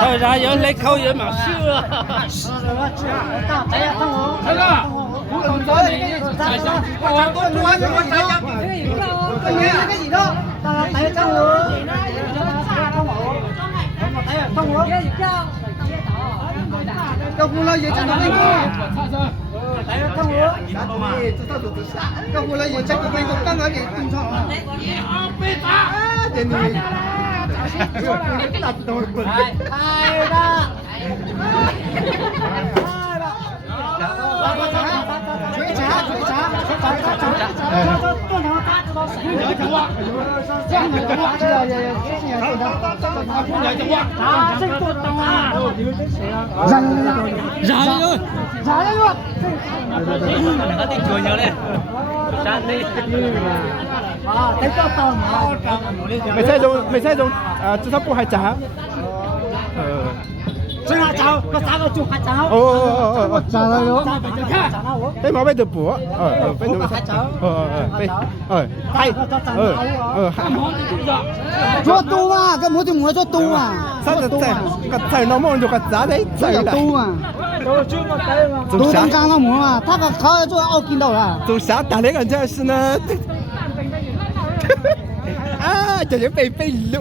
thôi ra giờ lấy khâu vậy mà xưa cái gì đó tại sao nữa đâu cũng lo gì cho nó lên không nữa đâu cũng lo gì cho nó lên cũng tăng ở cái tung thọ để mình đặt tôi hai ba chuối chảไม่ใช่ตรงจุดทับปูหายจ๋า吃辣椒，我炸个猪海椒。炸了哟。被毛被的补，被的做冬啊，跟我就摸做冬啊。啥子在那么就个炸的，在冬啊。冬刚刚那摸啊，他个烤做熬筋到了。做啥打那个真是呢？啊，这就被录。